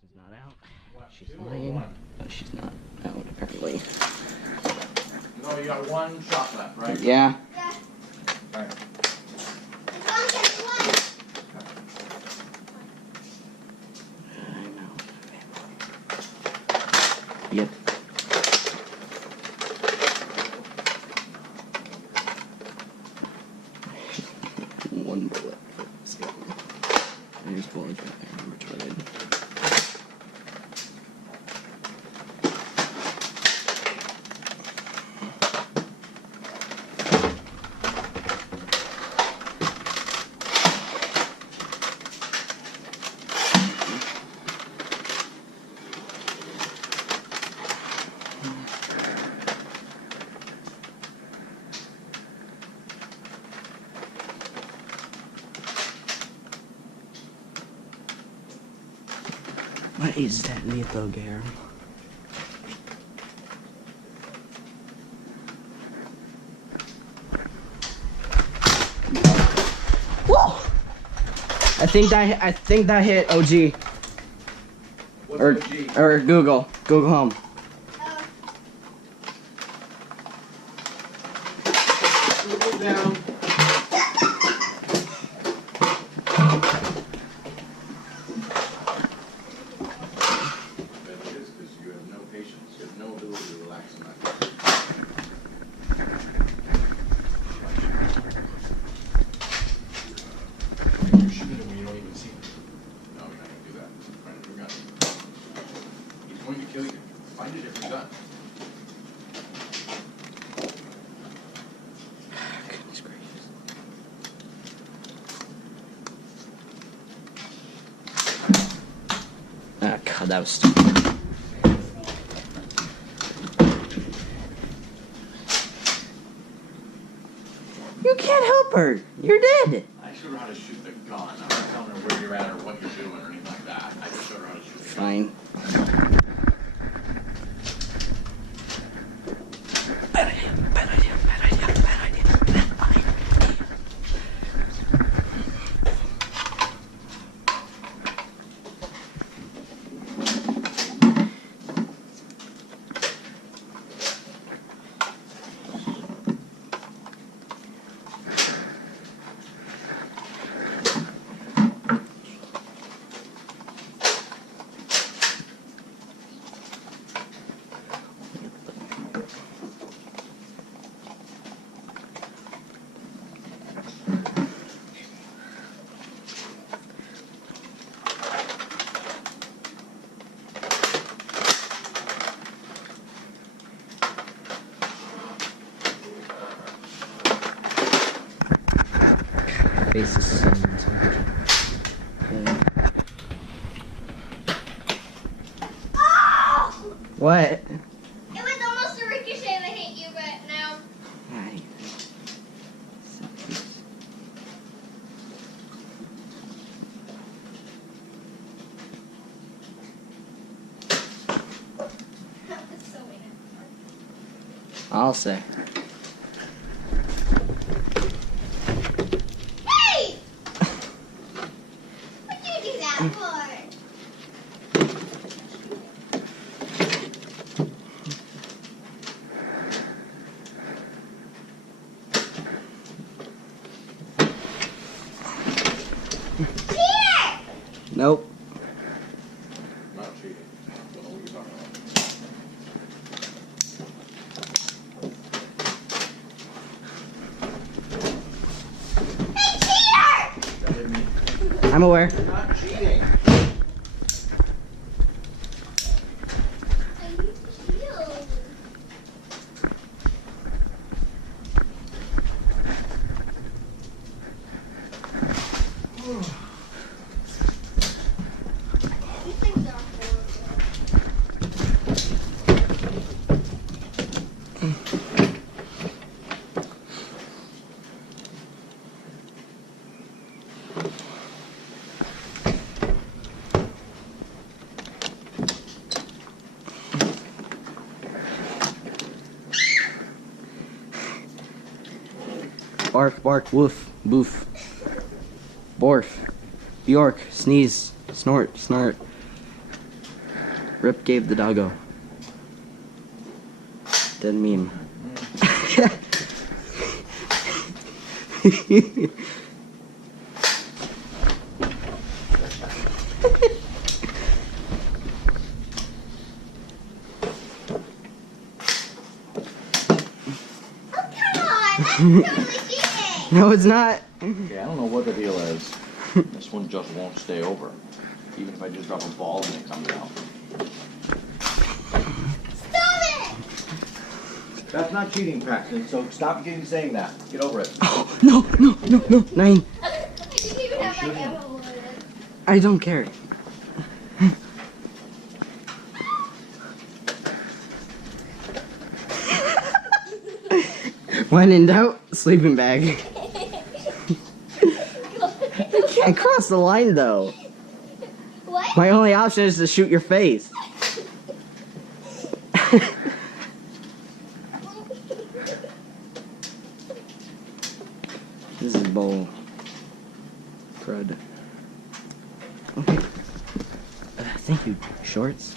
Paxton's not out. She's lying. No, she's not out, apparently. No, you got one shot left, right? Yeah. Yeah. Alright. Yep. One bullet. There's bullets right there. I'm retarded. What is that lethal, Gare? Whoa! I think that hit OG. What's Or OG? or Google. Google Home. Google down. Going to kill you. Find a different gun. Goodness gracious. Ah, God, that was stupid. You can't help her. You're dead. I showed her how to shoot the gun. I'm not telling her where you're at or what you're doing or anything like that. I just showed her how to shoot the gun. Fine. Face is so Oh! What? It was almost a ricochet that hit you, but no. Right. That was so weird. I'll say. Hey! What'd you do that for? Here! Nope. Not cheating. Don't know what you're talking about. Hey, cheater! That hit me. I'm aware. You're not cheating. I used the shield. These things are horrible. Bark, bark, woof, boof. Borf. Bjork, sneeze, snort, snort. Rip gave the doggo. Dead meme. Totally cheating. No, it's not. Yeah, I don't know what the deal is. This one just won't stay over. Even if I just drop a ball and it comes out. Stop it! That's not cheating, Paxton, so stop saying that. Get over it. Oh, no, 9. I didn't even have my ammo loaded. I don't care. When in doubt, sleeping bag. I can't cross the line though. What? My only option is to shoot your face. This is bull. Crud. Okay. Thank you, shorts.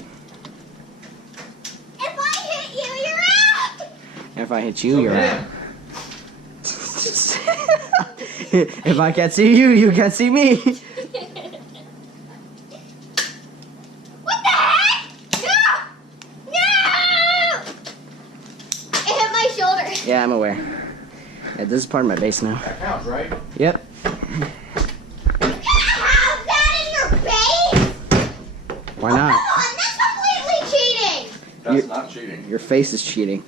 If I hit you, you're out! If I hit you, you're out. If I can't see you, you can't see me. What the heck? No! No! It hit my shoulder. Yeah, I'm aware. Yeah, this is part of my base now. That counts, right? Yep. You can't have that in your base! Why not? Come on, that's completely cheating! That's not cheating. Your face is cheating.